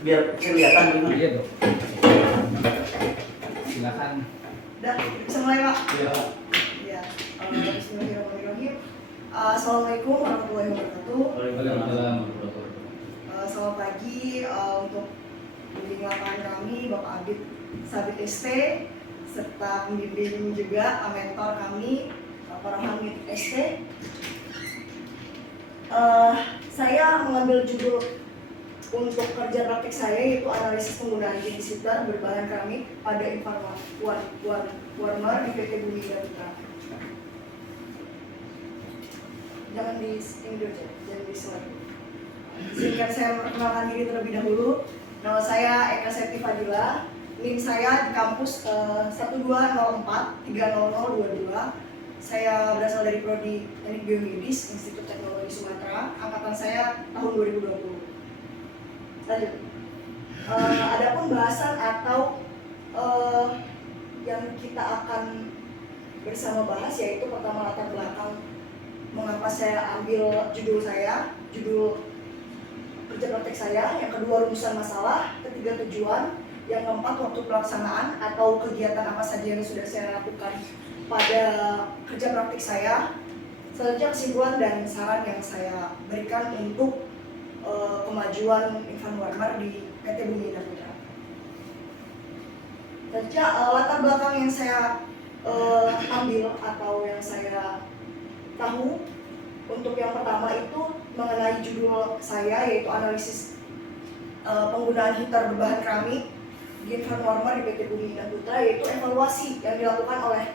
biar kelihatan gimana. Iya dok. Silakan. Udah, bisa mulai Pak? Iya. Iya. Bismillahirrahmanirrahim. Assalamualaikum warahmatullahi wabarakatuh. Waalaikumsalam. Selamat pagi untuk pembimbing lapangan kami, Bapak Abid Sabit ST, serta pembimbing juga mentor kami, Bapak Hamid ST. Saya mengambil judul untuk kerja praktik saya yaitu analisis penggunaan jenis heater berbahan keramik pada warmer di PT Bumi dan Putra. Jangan di ini dulu aja, jangan di slide. Singkat saya memperkenalkan diri terlebih dahulu. Nama saya Eka Septi Fadila. NIM saya di kampus 1204-30022. Saya berasal dari Prodi Teknik Biomedis Institut Teknologi Sumatera. Angkatan saya tahun 2020. Lanjut. Adapun bahasan atau yang kita akan bersama bahas yaitu pertama latar belakang mengapa saya ambil judul kerja praktek saya, yang kedua rumusan masalah, ketiga tujuan, yang keempat waktu pelaksanaan atau kegiatan apa saja yang sudah saya lakukan pada kerja praktik saya, selanjutnya kesimpulan dan saran yang saya berikan untuk kemajuan Infan Warmer di PT Bumi dan Putra. Selanjutnya latar belakang yang saya ambil atau yang saya tahu untuk yang pertama itu mengenai judul saya yaitu analisis penggunaan heater berbahan keramik di Infan Warmer di PT Bumi dan Putra, yaitu evaluasi yang dilakukan oleh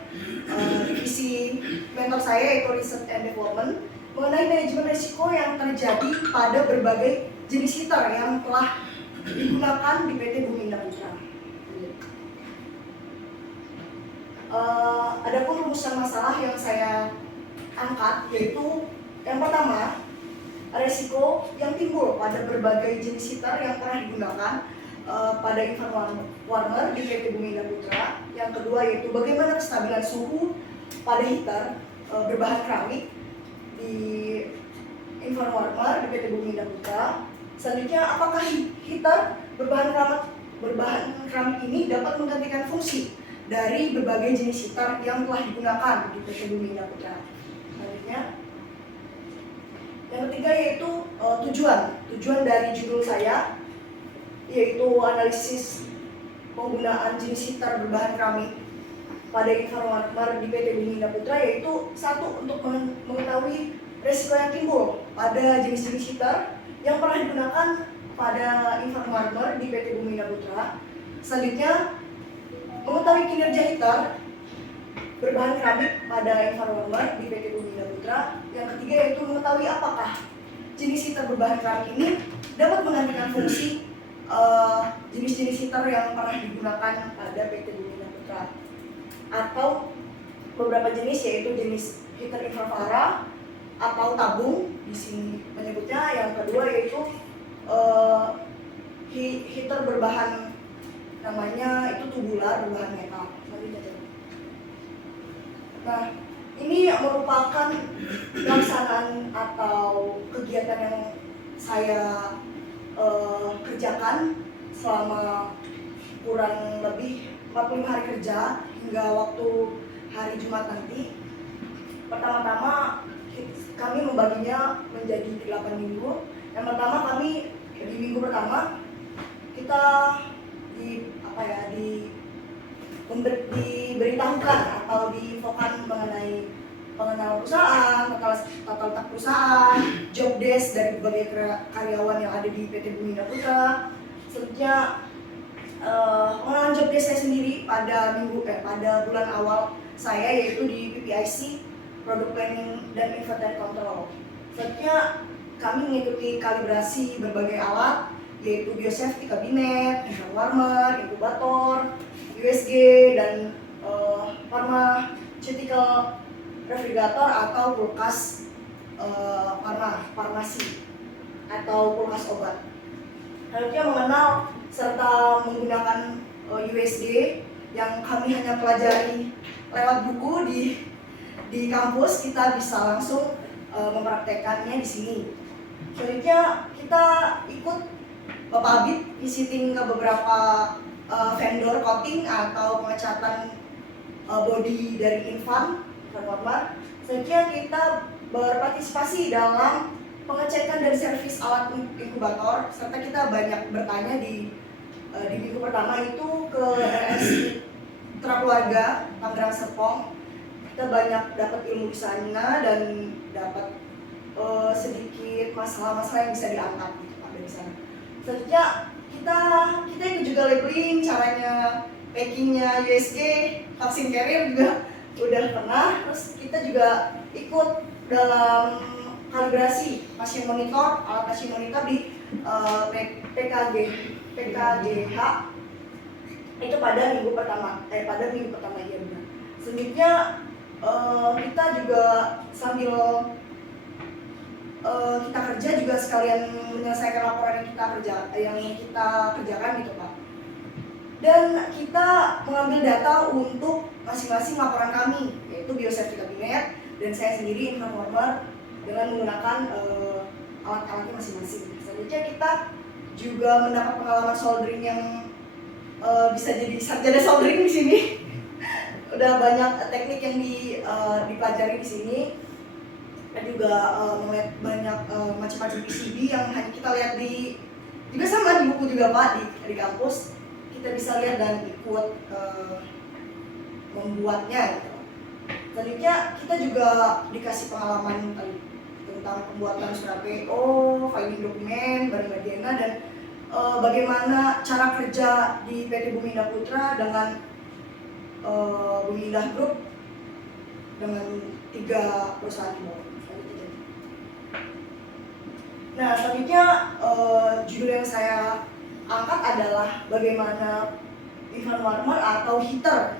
divisi mentor saya yaitu Research and Development mengenai manajemen risiko yang terjadi pada berbagai jenis heater yang telah digunakan di PT Bumi dan Putra. Adapun rumusan masalah yang saya angkat yaitu yang pertama, resiko yang timbul pada berbagai jenis heater yang pernah digunakan pada Infan Warmer di PT Bumi dan Putra. Yang kedua yaitu bagaimana kestabilan suhu pada heater berbahan keramik di Infan Warmer di PT Bumi dan Putra. Selanjutnya, apakah heater berbahan keramik ini dapat menggantikan fungsi dari berbagai jenis heater yang telah digunakan di PT Bumi dan Putra. Selanjutnya, yang ketiga yaitu tujuan dari judul saya yaitu analisis penggunaan jenis heater berbahan keramik pada Infan Warmer di PT Bumi dan Putra, yaitu satu, untuk mengetahui resiko yang timbul pada jenis-jenis heater yang pernah digunakan pada Infan Warmer di PT Bumi dan Putra. Selanjutnya, mengetahui kinerja heater berbahan keramik pada Infan Warmer di PT Bumi dan Putra. Yang ketiga yaitu mengetahui apakah jenis heater berbahan keramik ini dapat menggantikan fungsi jenis-jenis heater yang pernah digunakan pada PT Bumi dan Putra, atau beberapa jenis yaitu jenis heater infrafarad atau tabung di sini menyebutnya. Yang kedua yaitu heater berbahan namanya itu tubular berbahan metal. Nah, ini merupakan pelaksanaan atau kegiatan yang saya kerjakan selama kurang lebih 45 hari kerja hingga waktu hari Jumat nanti. Pertama-tama kami membaginya menjadi 8 minggu. Yang pertama kami di minggu pertama kita diberitahukan atau diinfokan mengenai pengenalan perusahaan, tata letak perusahaan, job desk dari berbagai karyawan yang ada di PT Bumi dan Putra. Selanjutnya pengenalan job desk saya sendiri pada bulan awal saya yaitu di PPIC, Product Planning dan Inventory Control. Selanjutnya kami mengikuti kalibrasi berbagai alat yaitu biosafety kabinet, Infan Warmer, inkubator, USG dan pharmaceutical refrigerator atau kulkas farmasi atau kulkas obat. Selanjutnya mengenal serta menggunakan USG yang kami hanya pelajari lewat buku di kampus, kita bisa langsung mempraktekannya di sini. Selanjutnya kita ikut Bapak Abid visiting ke beberapa vendor coating atau pengecatan body dari Infan Warmar. Selanjutnya kita berpartisipasi dalam pengecekan dan servis alat inkubator, serta kita banyak bertanya di minggu pertama itu ke RSI Keluarga Tangerang Serpong. Kita banyak dapat ilmu di sana dan dapat sedikit masalah-masalah yang bisa diangkat gitu Pak dari sana. Selanjutnya kita ikut juga labeling, caranya packingnya USG, vaksin carrier juga udah pernah. Terus kita juga ikut dalam kalibrasi pasien monitor, alat pasien monitor di PKGH itu pada minggu pertama ya benar. Selanjutnya kita juga sambil kita kerja juga sekalian menyelesaikan laporan yang kita kerjakan gitu Pak. Dan kita mengambil data untuk masing-masing laporan kami, yaitu biosafety kabinet dan saya sendiri Infan Warmar dengan menggunakan alat-alatnya masing-masing. Selanjutnya kita juga mendapat pengalaman soldering yang bisa jadi sarjana soldering di sini. Udah banyak teknik yang dipelajari di sini. Kita juga melihat banyak macam-macam PCB yang hanya kita lihat juga sama di buku juga Pak di kampus. Kita bisa lihat dan ikut membuatnya gitu. Selanjutnya kita juga dikasih pengalaman tentang pembuatan surat PO, filing dokumen, barang mediana, dan bagaimana cara kerja di PT Bumi Indah Putra dengan Bumi Indah Group dengan 3 perusahaan di bawah. Nah, selanjutnya judul yang saya angkat adalah bagaimana Infan Warmar atau heater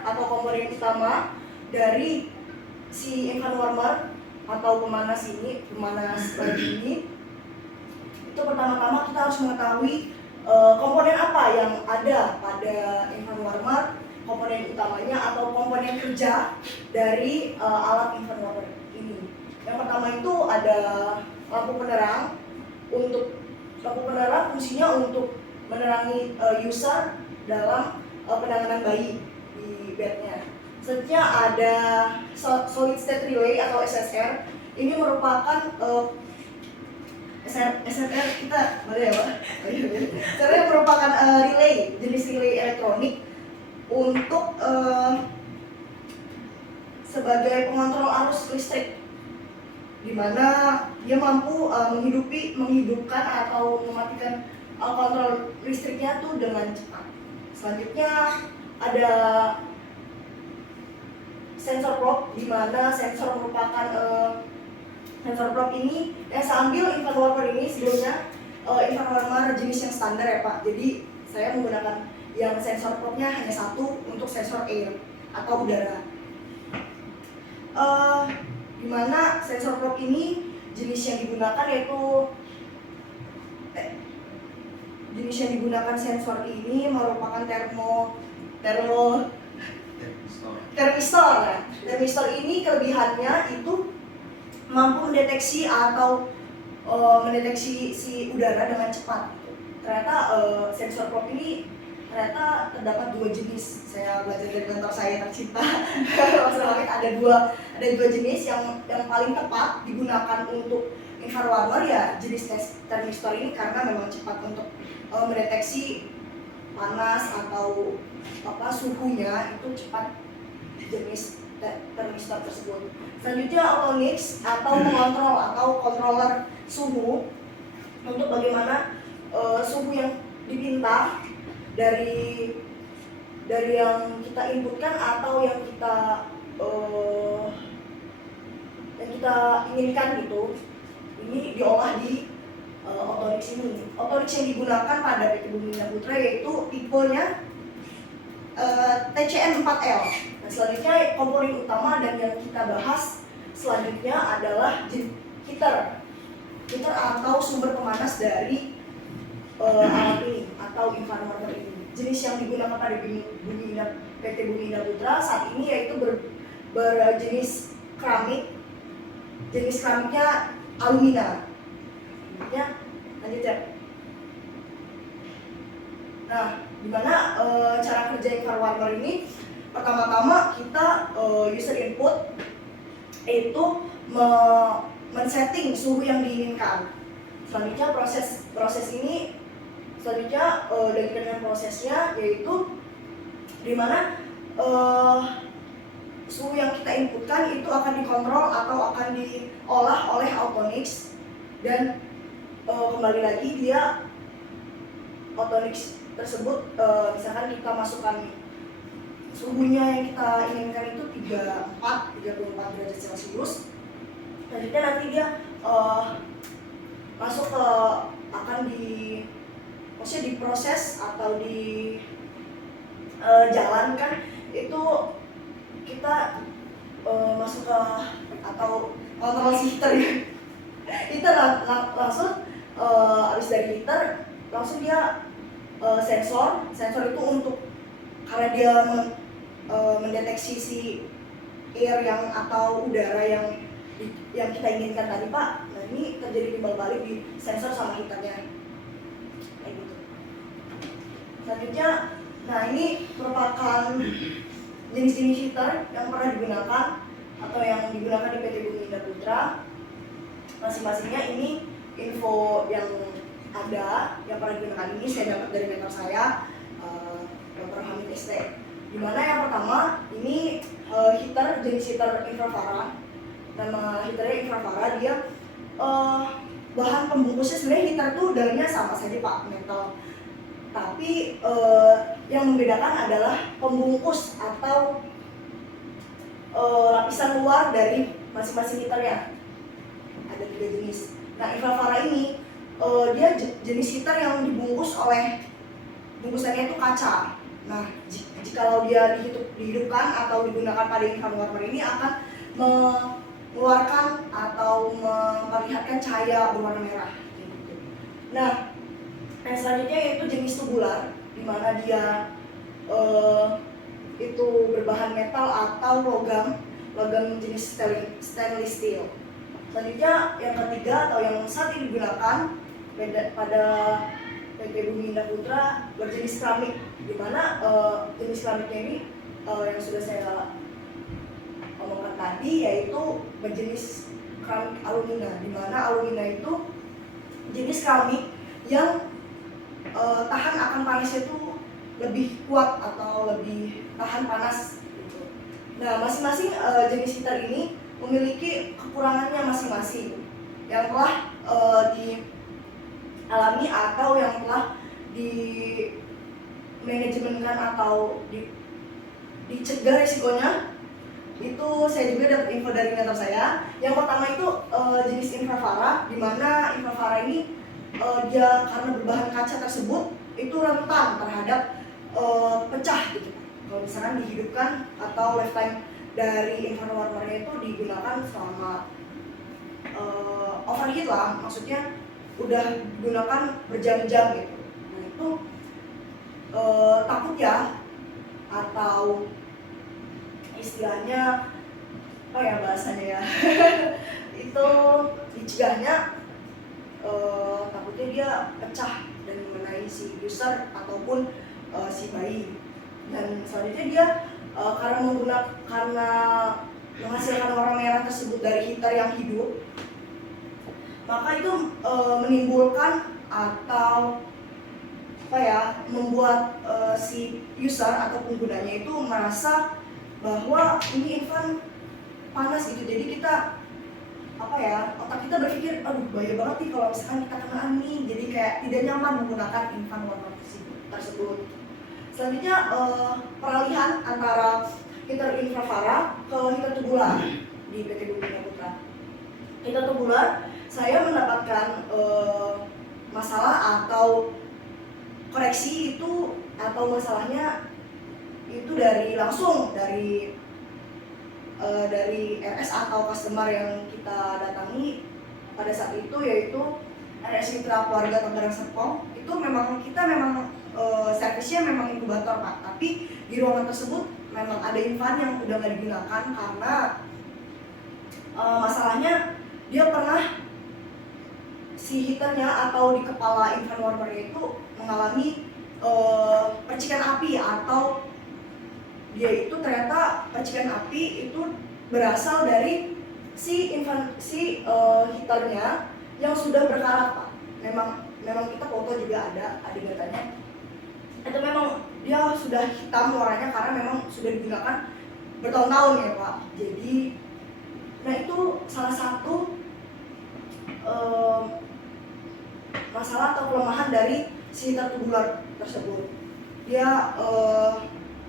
atau komponen utama dari si Infan Warmar atau pemanas ini. Itu pertama-tama kita harus mengetahui komponen apa yang ada pada Infan Warmar, komponen utamanya atau komponen kerja dari alat Infan Warmar ini. Yang pertama itu ada lampu penerang. Untuk lampu penerang fungsinya untuk menerangi user dalam penanganan bayi di bednya. Selanjutnya ada solid state relay atau SSR. Ini merupakan SSR kita boleh ya Pak? Ini merupakan relay, jenis relay elektronik untuk sebagai pengontrol arus listrik, di mana dia mampu menghidupkan atau mematikan kontrol listriknya tuh dengan cepat. Selanjutnya ada sensor probe, di mana sensor merupakan sensor probe ini yang saya ambil Infan Warmar ini sebelumnya Infan Warmar jenis yang standar ya Pak. Jadi saya menggunakan yang sensor probe-nya hanya satu untuk sensor air atau udara. Dimana sensor probe ini jenis yang digunakan sensor ini merupakan termistor. Termistor ini kelebihannya itu mampu mendeteksi atau mendeteksi si udara dengan cepat. Ternyata sensor probe ini ternyata terdapat 2 jenis. Saya belajar dari mentor saya tercinta. ada dua jenis yang paling tepat digunakan untuk Infan Warmar ya jenis termistor ini karena memang cepat untuk mendeteksi panas atau suhunya itu cepat jenis termistor tersebut. Selanjutnya Autonix atau pengontrol atau controller suhu untuk bagaimana suhu yang dipinta dari yang kita inputkan atau yang kita inginkan gitu. Ini diolah di Autonix ini. Autonix yang digunakan pada PT Bumi Indah Putra yaitu tipenya TCN4L. Nah, selanjutnya komponen utama dan yang kita bahas selanjutnya adalah heater atau sumber pemanas dari alat ini atau Infan Warmar ini. Jenis yang digunakan pada PT Bumi Indah Putra saat ini yaitu berjenis keramik. Jenis keramiknya alumina. Ya, lanjut ya. Nah, dimana cara kerja infrared warmer ini pertama-tama kita user input itu men-setting suhu yang diinginkan. Selanjutnya proses ini dari dengan prosesnya yaitu dimana suhu yang kita inputkan itu akan dikontrol atau akan diolah oleh Autonix, dan kembali lagi dia Autonix tersebut misalkan kita masukkan suhunya yang kita inginkan itu 34 derajat Celcius. Selanjutnya nanti dia masuk ke akan maksudnya diproses atau jalankan itu kita masuk ke atau kontrol si heater ya. Heater langsung habis dari heater langsung dia sensor itu untuk karena dia mendeteksi si air yang atau udara yang kita inginkan tadi Pak. Nah ini terjadi timbal balik di sensor sama heaternya kayak gitu. Selanjutnya, nah ini merupakan jenis-jenis heater yang pernah digunakan atau yang digunakan di PT Bumi Indah Putra. Masing-masingnya ini info yang ada yang pernah digunakan ini saya dapat dari mentor saya, Dr. Hamid ST. Dimana yang pertama ini heater jenis heater infrafarad. Nama heaternya infrafarad, dia bahan pembungkusnya sebenarnya heater tuh dalamnya sama saja Pak, metal. Tapi yang membedakan adalah pembungkus atau lapisan luar dari masing-masing heaternya. Ada 3 jenis. Nah, infrafarad ini dia jenis heater yang dibungkus oleh bungkusannya itu kaca. Nah, jikalau dia dihidupkan atau digunakan pada infrared warmer ini akan mengeluarkan atau memperlihatkan cahaya berwarna merah. Nah, yang selanjutnya yaitu jenis tubular, di mana dia itu berbahan metal atau logam jenis stainless steel. Selanjutnya yang ketiga atau yang saat ini digunakan pada PT Bumi Indah Putra berjenis keramik, di mana jenis keramiknya ini yang sudah saya omongkan tadi yaitu berjenis keramik alumina, di mana alumina itu jenis keramik yang tahan akan panasnya itu lebih kuat atau lebih tahan panas gitu. Nah, masing-masing jenis heater ini memiliki kekurangannya masing-masing yang telah dialami atau yang telah di manajemenkan atau dicegah risikonya. Itu saya juga dapat info dari mentor saya. Yang pertama itu jenis infrafarad, di mana infrafarad ini dia karena berbahan kaca tersebut itu rentan terhadap pecah gitu. Kalau misalkan dihidupkan atau lifetime dari infrared warmernya itu digunakan selama overheat lah, maksudnya udah digunakan berjam-jam gitu. Nah itu takut ya, atau istilahnya apa ya bahasanya ya itu dicegahnya takutnya dia pecah dan mengenai si user ataupun si bayi. Dan selanjutnya dia karena menghasilkan warna merah tersebut dari heater yang hidup, maka itu menimbulkan atau membuat si user atau penggunanya itu merasa bahwa ini infan panas gitu. Jadi kita otak kita berpikir aduh bahaya banget nih kalau misalkan kita kenaan nih, jadi kayak tidak nyaman menggunakan infan warmer tersebut. Selanjutnya peralihan antara heater infrafarad ke heater tubular di PT Bumi Indah Putra. Heater tubular saya mendapatkan masalah atau koreksi itu atau masalahnya itu langsung dari RS atau customer yang kita datangi pada saat itu, yaitu RS Mitra Keluarga Tenggarang Serpong. Itu kita memang servisnya memang inkubator Pak, tapi di ruangan tersebut memang ada infan yang udah nggak digunakan karena masalahnya dia pernah si heaternya atau di kepala infan warmernya itu mengalami percikan api, atau dia itu ternyata percikan api itu berasal dari heaternya yang sudah berkarat, Pak. Memang kita foto juga ada datanya. Itu memang dia sudah hitam warnanya karena memang sudah digunakan bertahun-tahun ya, Pak. Jadi, nah itu salah satu masalah atau kelemahan dari si heater tubular tersebut. Dia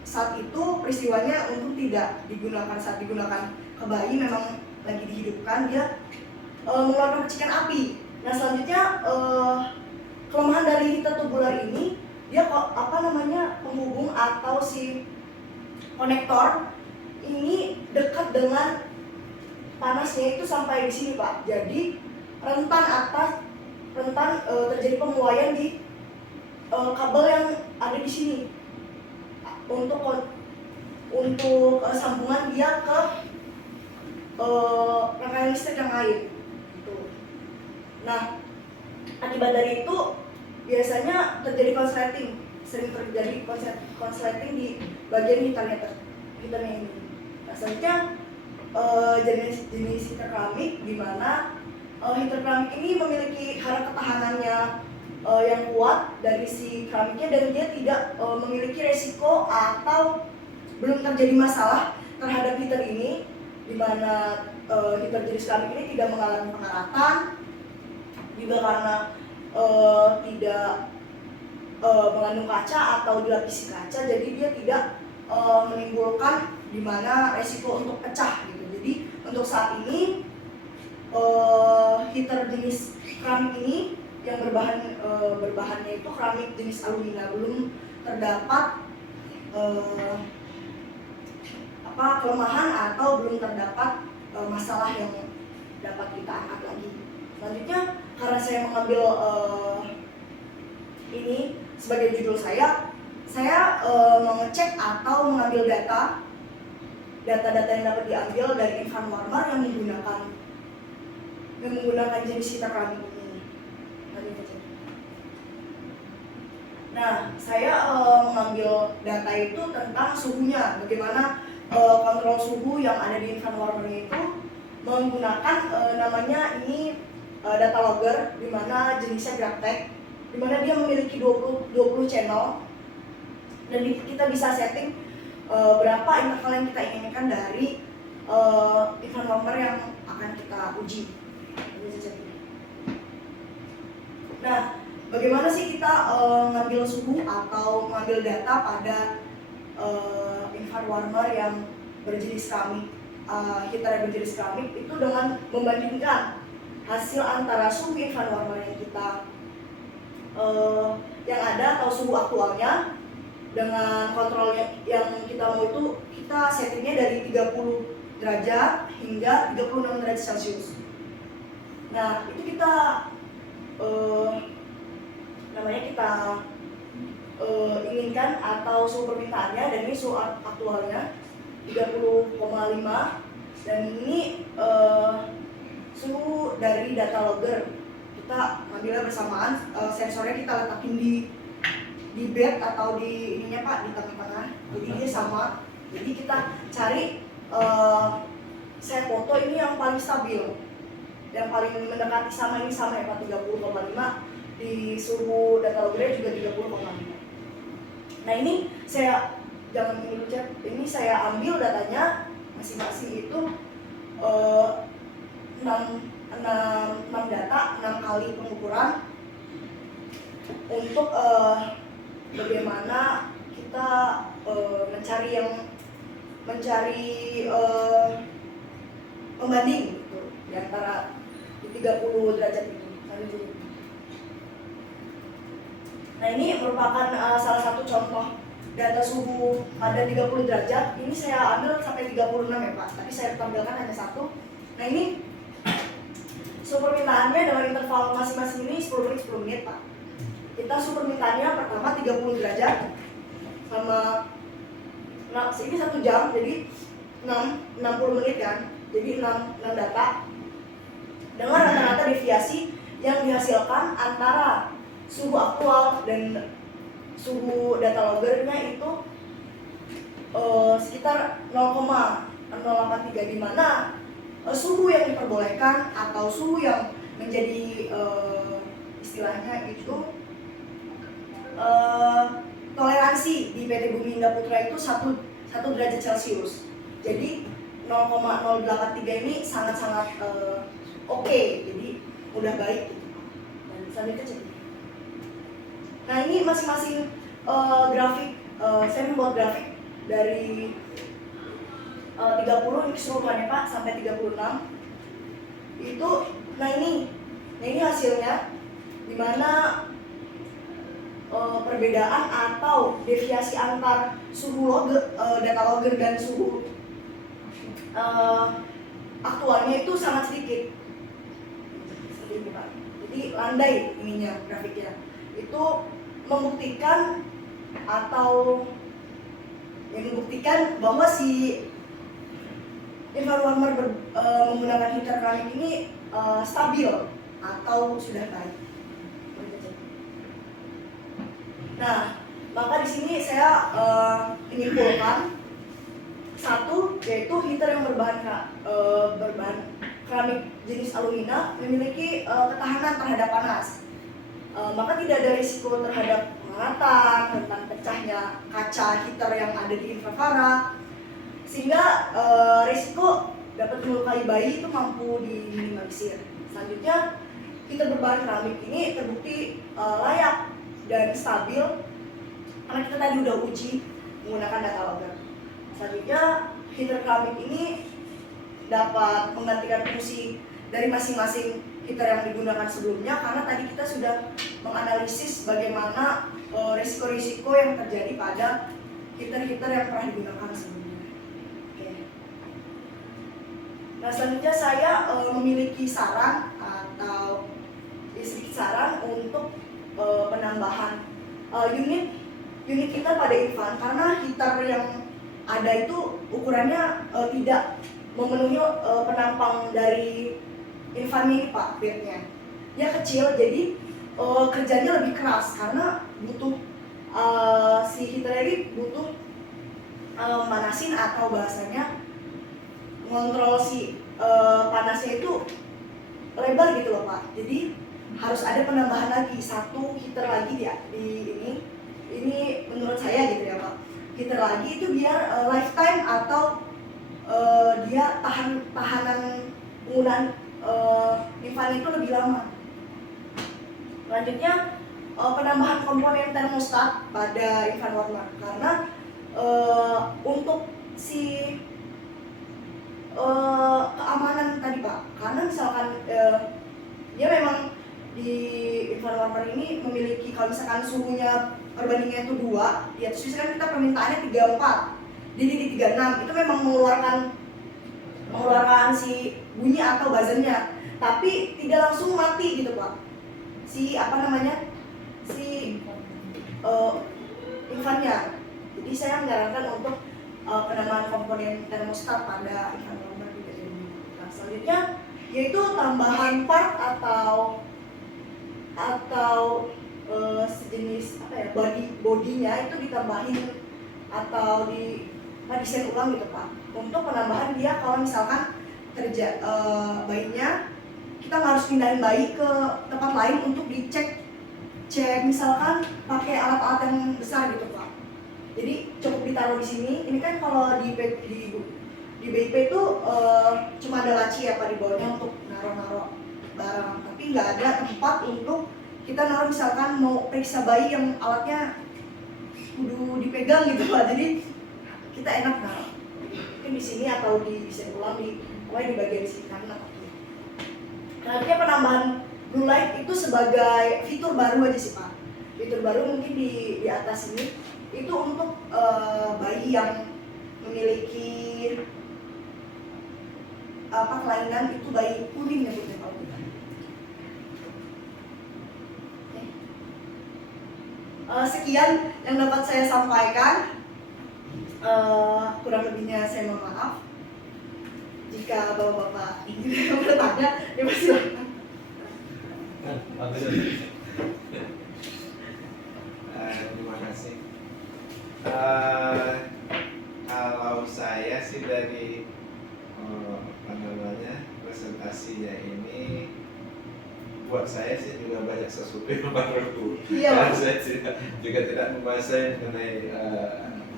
saat itu peristiwanya untuk tidak digunakan saat digunakan ke bayi, memang lagi dihidupkan, dia mengeluarkan percikan api. Nah selanjutnya kelemahan dari heater tubular ini, dia penghubung atau si konektor ini dekat dengan panasnya itu sampai di sini, Pak. Jadi rentan terjadi pemuaian di kabel yang ada di sini untuk sambungan dia ke rangkaian listrik yang lain. Gitu. Nah, akibat dari itu biasanya terjadi konsleting, sering terjadi konsleting di bagian heaternya ini. Nah, selanjutnya jenis heater keramik, di mana heater keramik ini memiliki harga ketahanannya yang kuat dari si keramiknya, dan dia tidak memiliki resiko atau belum terjadi masalah terhadap heater ini, di mana heater jenis keramik ini tidak mengalami pengaratan, juga karena tidak mengandung kaca atau dilapisi kaca, jadi dia tidak menimbulkan di mana resiko untuk pecah gitu. Jadi untuk saat ini heater jenis keramik ini yang berbahannya itu keramik jenis alumina, belum terdapat kelemahan atau belum terdapat masalah yang dapat kita angkat lagi. Selanjutnya, karena saya mengambil ini sebagai judul saya mengecek atau mengambil data yang dapat diambil dari infrared warmer yang menggunakan jenis heater keramik ini. Nah, saya mengambil data itu tentang suhunya, bagaimana kontrol suhu yang ada di infrared warmer itu menggunakan namanya ini data logger, di mana jenisnya GravTech, di mana dia memiliki 20 channel, dan kita bisa setting berapa interval yang kita inginkan dari infrared warmer yang akan kita uji. Nah, bagaimana sih kita ngambil suhu atau mengambil data pada infrared warmer yang berjenis keramik, heater yang berjenis keramik itu dengan membandingkan hasil antara suhu infrared warmer yang kita yang ada atau suhu aktualnya dengan kontrolnya yang kita mau itu, kita settingnya dari 30 derajat hingga 36 derajat Celcius. Nah, itu kita kita inginkan atau suhu permintaannya, dan ini suhu aktualnya 30,5, dan ini suhu dari data logger. Kita ambilnya bersamaan, sensornya kita letakin di bed atau di ininya, Pak, di tengah-tengah, jadi dia sama. Jadi kita cari saya foto ini yang paling stabil, yang paling mendekati sama ini, sama ya Pak, 30,5. Di suhu data loggernya juga 30,5. Nah, ini saya jangan dulu chat, ini saya ambil datanya masing-masing itu 6 data, 6 kali pengukuran untuk bagaimana kita mencari pembanding gitu, di antara di 30 derajat itu. Nah, ini merupakan salah satu contoh data suhu pada 30 derajat. Ini saya ambil sampai 36 ya Pak, tapi saya tampilkan hanya satu. Nah, ini suhu permintaannya dengan interval masing-masing ini 10 menit 10 menit Pak. Kita suhu permintaannya pertama 30 derajat sama, nah ini 1 jam, jadi 60 menit kan, jadi 6 data dengan rata-rata deviasi yang dihasilkan antara suhu aktual dan suhu data loggernya itu sekitar 0,083, di mana suhu yang diperbolehkan atau suhu yang menjadi istilahnya itu toleransi di PT Bumi Indah Putra itu 1 derajat Celcius. Jadi 0,083 ini sangat-sangat oke, jadi udah baik. Dan selanjutnya cek. Nah, ini masing-masing grafik, saya membuat grafik dari 30 ini keseluruhannya Pak sampai 36 itu. Nah ini hasilnya, dimana perbedaan atau deviasi antar suhu data logger dan suhu aktualnya itu sangat sedikit. Seperti ini Pak. Jadi landai ininya grafiknya. Itu membuktikan bahwa si infrared warmer menggunakan heater keramik ini stabil atau sudah baik. Nah, maka di sini saya menyimpulkan satu, yaitu heater yang berbahan keramik jenis alumina memiliki ketahanan terhadap panas. Maka tidak ada risiko terhadap pengangkatan, rentan pecahnya kaca heater yang ada di infrared, sehingga risiko dapat melukai bayi itu mampu diminimalisir. Selanjutnya, heater berbahan keramik ini terbukti layak dan stabil karena kita tadi udah uji menggunakan data logger. Selanjutnya, heater keramik ini dapat menggantikan fungsi dari masing-masing heater yang digunakan sebelumnya, karena tadi kita sudah menganalisis bagaimana risiko-risiko yang terjadi pada heater-heater yang pernah digunakan sebelumnya. Oke. Nah, selanjutnya saya memiliki saran atau sedikit saran untuk penambahan unit kita pada infan, karena heater yang ada itu ukurannya tidak memenuhi penampang dari infan ini Pak, bednya. Dia kecil, jadi kerjanya lebih keras karena butuh si heater ini butuh manasin atau bahasanya ngontrol si panasnya itu lebar gitu loh Pak. Jadi harus ada penambahan lagi, 1 heater lagi dia di ini menurut saya gitu ya Pak. Heater lagi itu biar lifetime atau dia tahanan penggunaan infan itu lebih lama. Selanjutnya penambahan komponen termostat pada infan warmer, karena untuk si keamanan tadi Pak, karena misalkan dia memang di infan warmer ini memiliki, kalau misalkan suhunya perbandingannya itu 2, di atas misalkan kita permintaannya 34, jadi di 36 itu memang mengeluarkan si bunyi atau buzzernya, tapi tidak langsung mati gitu Pak, si infannya. Jadi saya menyarankan untuk penambahan komponen termostat pada infan warmer di PT Bumi. Nah, selanjutnya yaitu tambahan part atau sejenis bodinya itu ditambahin atau desain ulang gitu Pak, untuk penambahan dia kalau misalkan kerja bayinya, kita harus pindahin bayi ke tempat lain untuk dicek misalkan pakai alat-alat yang besar gitu Pak. Jadi cukup ditaruh di sini. Ini kan kalau di BIP itu cuma ada laci ya Pak di bawahnya untuk naruh barang, tapi nggak ada tempat untuk kita naruh misalkan mau periksa bayi yang alatnya kudu dipegang gitu Pak. Jadi kita enak naruh mungkin di sini atau di desain ulang pokoknya di bagian sini kanan atau kiri. Nantinya penambahan blue light itu sebagai fitur baru aja sih Pak. Fitur baru mungkin di atas ini itu untuk bayi yang memiliki kelainan, itu bayi kuning ya Pak. Sekian yang dapat saya sampaikan. Kurang lebihnya saya mohon maaf. Jika bapak-bapak ingin bertanya, silakan. Terima kasih. Eh, Kalau saya sih dari apa namanya presentasinya ini, buat saya sih juga banyak sesuatu yang baru. Iya. Dan saya juga tidak menguasai mengenai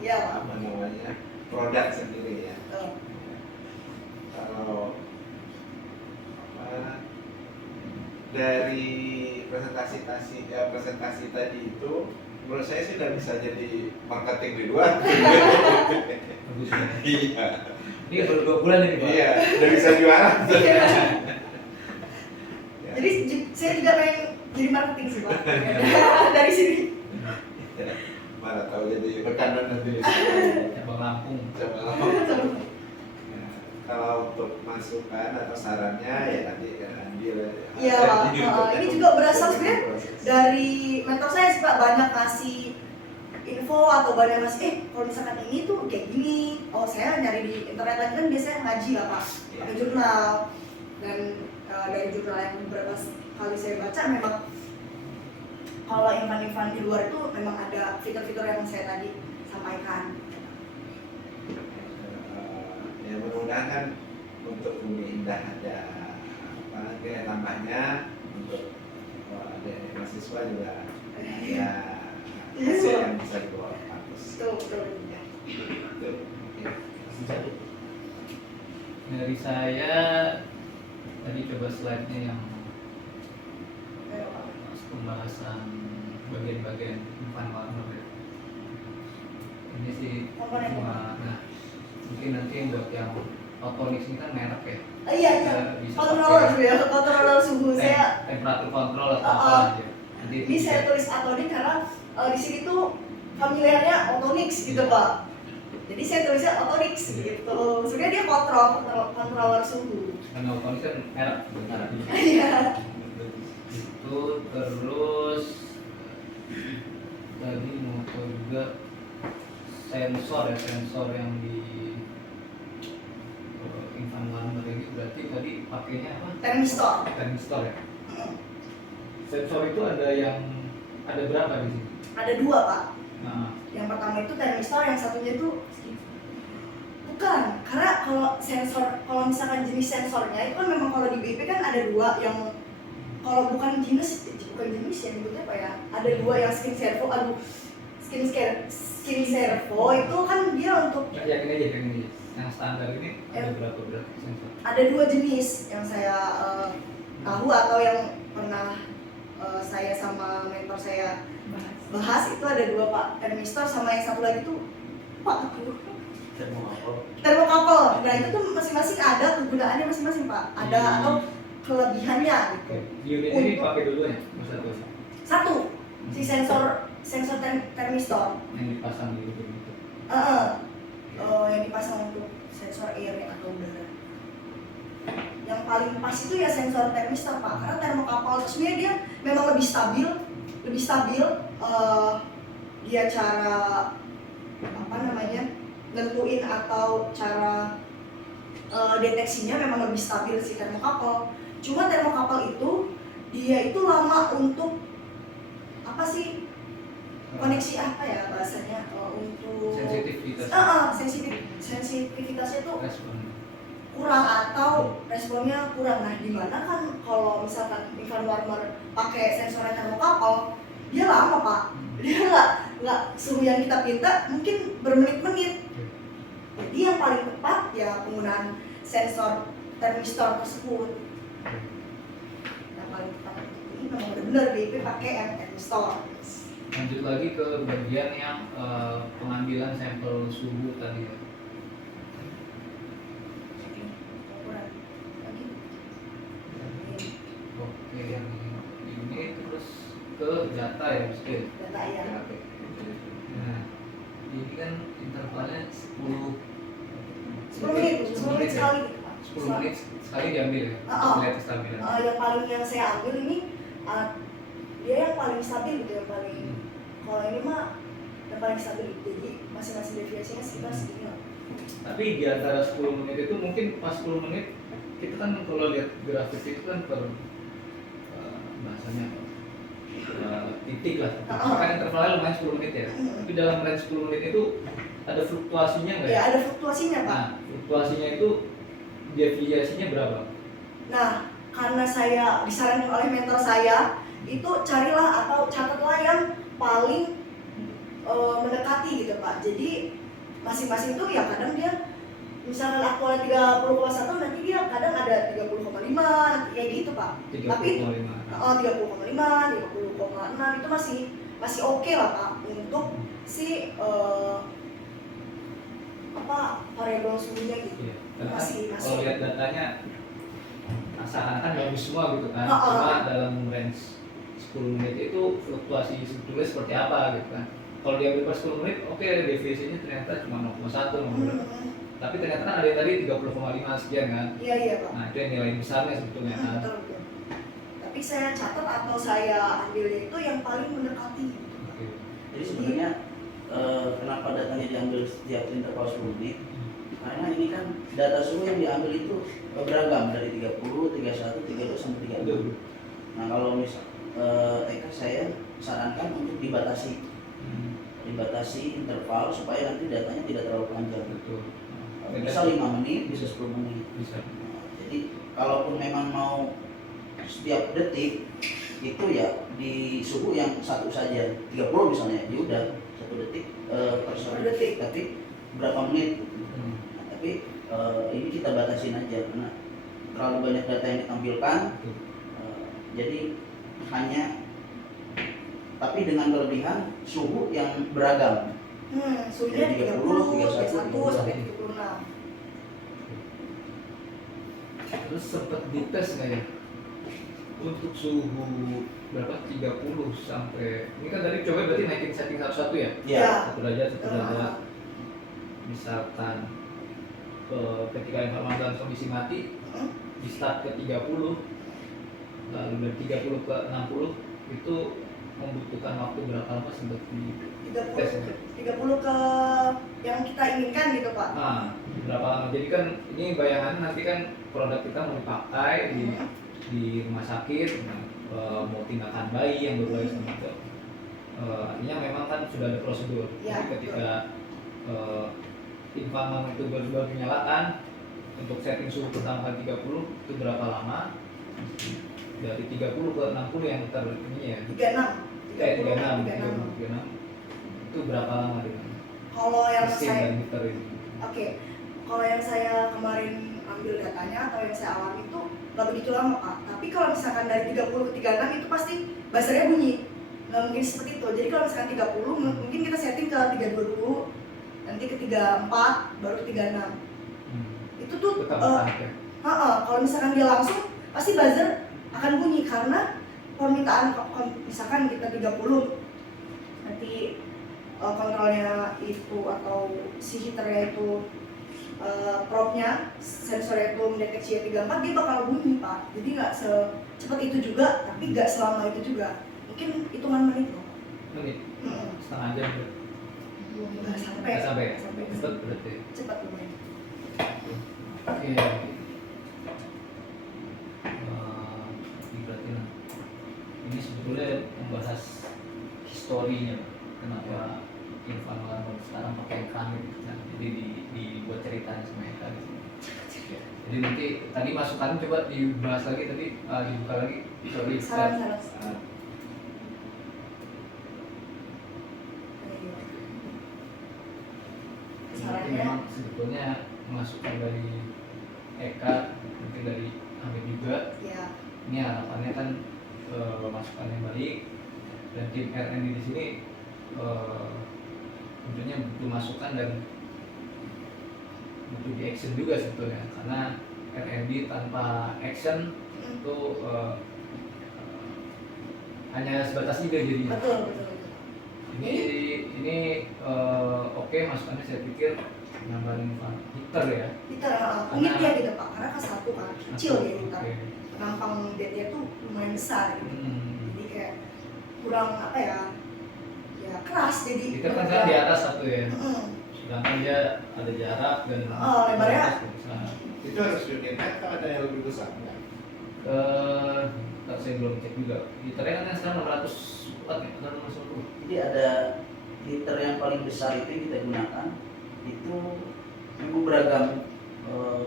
Iya. apa namanya produk sendiri ya. Oh. Kalau apa, dari presentasi tadi itu, menurut saya sih udah bisa jadi marketing di luar. Bagus ya. Iya. Ini baru 2 bulan ini Pak. Iya, udah bisa jualan. Iya. Ya. Jadi saya juga pengen jadi marketing sih Pak. Dari sini. Mana tahu jadi rekanan nanti. Cabang Lampung. Coba ya, kalau untuk masukan atau sarannya ya nanti ambil. Iya, ini juga berasal sebenarnya dari mentor saya sih Pak, banyak kasih info atau banyak ngasih kalau misalkan ini tuh kayak gini, oh saya nyari di internet lagi kan biasanya ngaji lah Pak, pakai jurnal, dan dari jurnal yang beberapa kali saya baca memang kalau infan-infan di luar itu memang ada fitur-fitur yang saya tadi sampaikan. Ya mudah-mudahan kan untuk Bumi Indah ada apa kayak tambahnya untuk adik mahasiswa juga ada hasil yang bisa dibawa ke kampus. Betul. Betul. Ya. Dari saya tadi coba slide-nya yang pembahasan bagian-bagian infan warna ya. Ini sih cuma, nah mungkin nanti buat yang Autonix ini kan merek ya. Iya. Bisa Controller pakai ya, controller suhu saya. temperatur kontrol atau apa aja. Nanti Ini saya tulis Autonix karena di sini tuh familiarnya Autonix gitu Pak. Jadi saya tulisnya Autonix gitu. Sebenarnya dia controller suhu. Karena Autonix kan merek sebentar. Iya. Itu terus tadi mau juga sensor yang di infan warna ini berarti tadi pakainya apa? Termistor ya. Sensor itu ada berapa di sini? Ada 2 Pak. Nah, Yang pertama itu termistor, yang satunya itu bukan. Karena kalau misalkan jenis sensornya itu kan memang kalau di BP kan ada 2 yang kalau bukan jenis ya nyebutnya apa ya? Ada 2 yang skin servo itu kan dia untuk yang ini aja, yang standar ini ada berapa sensor? ada 2 jenis yang saya tahu atau yang pernah saya sama mentor saya bahas itu ada 2 Pak, termistor sama yang satu lagi tuh Pak termokapel. Nah itu tuh masing-masing ada kegunaannya masing-masing Pak, ada atau kelebihannya gitu. Unit ini pakai dulunya Satu si sensor termistor yang dipasang di gitu. yang dipasang untuk sensor air atau udara. Yang paling pas itu ya sensor termistor Pak, karena termokapel itu sebenarnya dia memang lebih stabil dia cara apa namanya nentuin atau cara deteksinya memang lebih stabil si termokapel. Cuma termokapel itu dia itu lama untuk apa sih koneksi apa ya bahasanya untuk sensitivitasnya itu kurang atau responnya kurang. Nah dimana kan kalau misalkan infan warmer pakai sensor termokapel dia lama Pak, dia nggak suhu yang kita minta mungkin bermenit-menit. Jadi yang paling tepat ya penggunaan sensor termistor tersebut. Yang paling tepat ini memang benar-benar BP pakai yang termistor. Lanjut lagi ke bagian yang pengambilan sampel suhu tadi ya. Oke, yang ini terus ke data ya mesti. Data ya. Nah, ini kan intervalnya 10 menit sekali. 10 menit sekali diambil ya. Lihat kestabilan. Yang saya ambil ini dia yang paling stabil gitu, yang paling kalau ini mah yang paling stabil, jadi masing-masing deviasinya sekitar segini lah. Tapi di antara 10 menit itu mungkin pas 10 menit kita kan kalau lihat grafik itu kan per bahasanya titik lah. Kan intervalnya lumayan 10 menit ya. Tapi dalam range 10 menit itu ada fluktuasinya nggak Ya ya? ada fluktuasinya Pak. Nah, fluktuasinya itu deviasinya berapa? Nah, karena saya disarankan oleh mentor saya, itu carilah atau catatlah yang paling mendekati gitu Pak. Jadi masing-masing itu ya kadang dia misalkan aktualnya 30,1 nanti dia kadang ada 30,5 kayak gitu Pak. Tapi 30,5, 30,6 itu masih oke lah Pak untuk si variabel suhunya gitu. Iya. Karena Masih. kalau lihat datanya seakan-akan bagus semua gitu kan. Cuma dalam range 10 menit itu fluktuasi sebetulnya seperti apa gitu kan. Kalau diambil per 10 menit, oke deviasinya ternyata cuma 0,1, 0,2. Tapi ternyata kan ada yang tadi 30,5 sekian kan. Iya Pak. Nah itu yang nilai besarnya sebetulnya kan. Betul. Tapi saya catat atau saya ambilnya itu yang paling mendekati. Oke. Jadi sebenarnya kenapa datanya diambil setiap interval 10 menit? Karena ini kan data suhu yang diambil itu beragam dari 30, 31, 32 sampai 36. Nah kalau misal saya sarankan untuk dibatasi interval supaya nanti datanya tidak terlalu panjang. Betul. Bisa 5 menit, bisa 10 menit. Bisa. Nah, jadi kalaupun memang mau setiap detik itu ya di suhu yang satu saja, 30 misalnya, ya udah 1 detik per 1 detik, tapi berapa menit? Nah, tapi ini kita batasin aja karena terlalu banyak data yang ditampilkan, jadi hanya tapi dengan kelebihan suhu yang beragam. Suhunya 30, 31 sampai 36. Terus sempat dites nggak ya untuk suhu berapa 30 sampai ini kan tadi coba berarti naikin setting satu-satu ya? Iya. 1 derajat misalkan ketika informasi dalam kondisi mati di start ke 30 lalu dari 30 ke 60 itu membutuhkan waktu berapa lama sempat di 30 ke yang kita inginkan gitu Pak. Nah, berapa lama? Jadi kan ini bayangan nanti kan produk kita mau dipakai di rumah sakit, mau tindakan bayi yang baru lahir gitu. Artinya memang kan sudah ada prosedur. Ya, jadi ketika infant itu baru dinyalakan untuk setting suhu pertama kali 30 itu berapa lama? Dari 30 ke 60 yang ini ya. 36 itu berapa lama dengan kalau yang mesin saya dan meter ini? Kalau yang saya kemarin ambil datanya atau yang saya alami itu nggak begitu lama Pak. Tapi kalau misalkan dari 30 ke 36 itu pasti buzzernya bunyi. Nggak mungkin seperti itu. Jadi kalau misalkan 30 mungkin kita setting ke 32 dulu, nanti ke 34 baru ke 36. Itu tuh kalau misalkan dia langsung pasti buzzer akan bunyi karena permintaan misalkan kita 30 nanti kontrolnya itu atau si heaternya itu probe-nya sensornya itu mendeteksi 34 dia bakal bunyi Pak. Jadi nggak secepat itu juga tapi nggak selama itu juga, mungkin hitungan menit loh. Setengah jam Nggak sampai cepat berarti cepat lumayan. Oke. Berarti ini sebetulnya membahas historinya kenapa infant sekarang pakai keramik nah, jadi dibuat ceritanya semuanya tadi. Jadi nanti tadi masukan coba dibahas lagi tadi dibuka lagi Saran. Ini memang sebetulnya masukan dari Eka mungkin dari Amir juga Ya. ini harapannya kan masukan yang baik dan tim RND di sini tentunya butuh masukan dan butuh di action juga sebetulnya karena RND tanpa action itu hanya sebatas ide jadinya. Betul. Ini oke masukannya saya pikir nambahin heater ya. Heater unit dia gitu Pak karena kan satu kan kecil ya heater. Nampang bednya tuh lumayan besar gitu. Jadi kayak kurang ya keras jadi. Heater kan di atas satu ya. Sedangkan dia ada jarak dan lebarnya. Itu harus unit atau ada yang lebih besar enggak? saya belum cek juga. Heaternya kan yang sekarang 600 watt ya, atau 650. Jadi ada heater yang paling besar itu yang kita gunakan itu memang beragam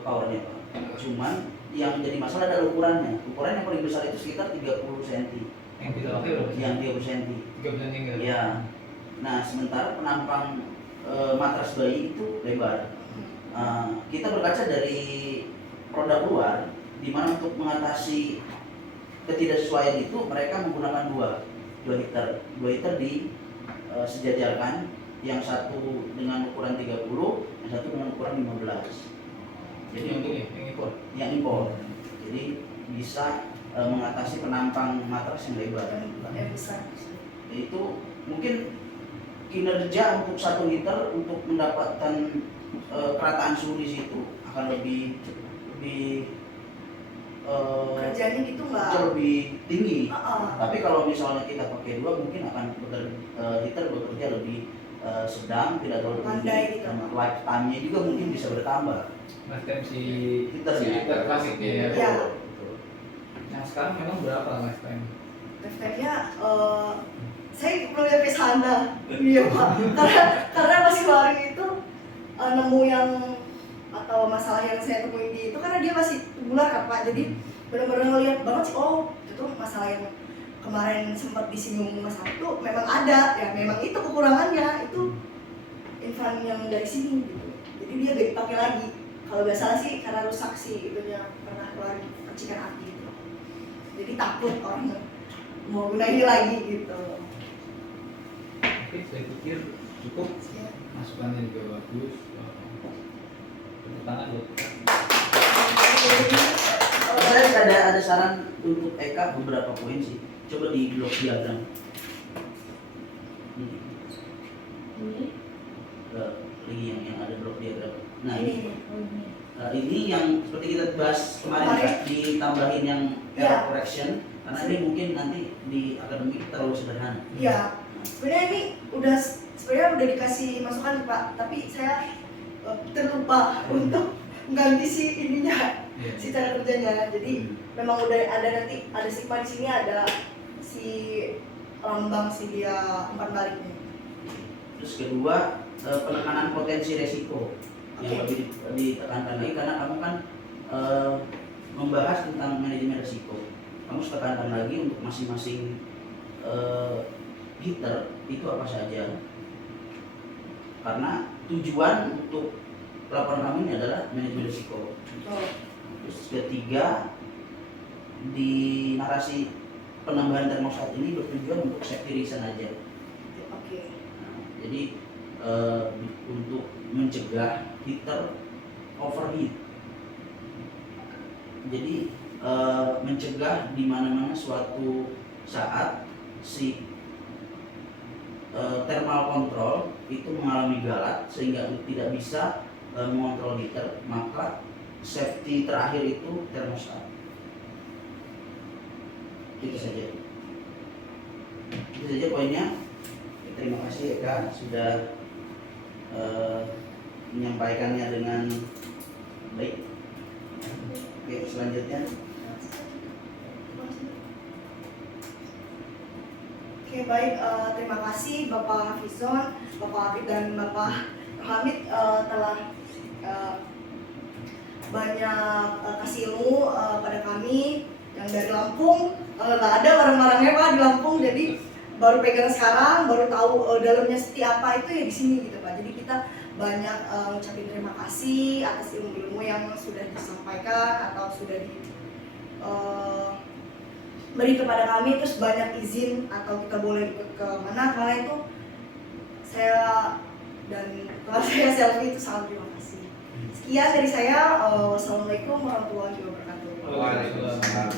powernya Pak. Cuman yang jadi masalah adalah ukurannya. Ukuran yang paling besar itu sekitar 30 cm. Yang kita pakai berapa sih? Yang 30 cm. 3 cm enggak? Ya. Nah, sementara penampang matras bayi itu lebar. Kita berkaca dari produk luar, di mana untuk mengatasi ketidaksesuaian itu mereka menggunakan dua heater sejajarkan, yang satu dengan ukuran 30, yang satu dengan ukuran 15. Jadi yang untuk ini, yang impor. yang impor, jadi bisa mengatasi penampang matras yang lebar. yang besar. Itu mungkin kinerja untuk satu heater untuk mendapatkan kerataan suhu di situ akan lebih Kerjanya gitu nggak? jauh lebih tinggi. Tapi Tapi kalau misalnya kita pakai dua, mungkin akan heater bekerja lebih sedang, tidak terlalu tinggi. Pandai gitu. Dan lifetime-nya juga mungkin bisa bertambah. Lifetime si Heater si ya. heater klasik ya. Iya. Betul. Nah sekarang memang berapa lifetime? lifetime-nya saya belum nyampe sana. Iya Pak. Karena masih baru itu nemu yang atau masalah yang saya temuin di itu karena dia masih tubular kan Pak. Jadi benar-benar ngeliat banget sih, oh itu masalah yang kemarin sempat disinggung Mas itu memang ada, ya memang itu kekurangannya, itu infan yang dari sini gitu. Jadi dia gak dipakai lagi. Kalau nggak salah sih karena rusak sih itunya, pernah keluar percikan api gitu. Jadi takut orang mau gunain lagi gitu. Oke, saya pikir cukup. Masukannya juga bagus. Tepuk tangan buat kita. Saya ada saran untuk Eka beberapa poin sih. Coba di blok diagram. Ini lagi yang ada blok diagram. Nah ini yang seperti kita bahas kemarin Kak, ditambahin yang error correction karena ini mungkin nanti di akademik terlalu sederhana. Iya, sebenarnya ini udah dikasih masukan Pak, tapi saya terlupa untuk mengganti si ininya, si cara kerjanya. Jadi memang udah ada nanti ada stigma di sini, ada si lambang si dia umpan baliknya. Terus kedua, penekanan potensi resiko yang lebih ditekankan lagi karena kamu kan membahas tentang manajemen resiko. Kamu tekankan lagi untuk masing-masing heater itu apa saja. Karena tujuan untuk laporan kamu ini adalah manajemen risiko. Terus ketiga, di narasi penambahan termostat ini bertujuan untuk safety reason aja. Nah, jadi untuk mencegah heater overheat. Jadi mencegah di mana-mana suatu saat si thermal control itu mengalami galat sehingga tidak bisa mengontrol heater, maka safety terakhir itu termostat. Itu saja poinnya. Terima kasih Eka sudah menyampaikannya dengan baik. Oke, selanjutnya. Oke baik, terima kasih Bapak Hafizon, Bapak Hafid dan Bapak Hamid telah banyak kasih ilmu pada kami yang dari Lampung. Nggak ada barang-barangnya Pak di Lampung, jadi baru pegang sekarang, baru tahu dalamnya seperti apa itu ya di sini gitu Pak. Jadi kita banyak ngucapin terima kasih atas ilmu-ilmu yang sudah disampaikan atau sudah beri kepada kami, terus banyak izin atau kita boleh ikut ke mana, karena itu saya dan kelas saya selfie itu sangat terima kasih. Sekian dari saya, wassalamualaikum warahmatullahi wabarakatuh. Waalaikumsalam.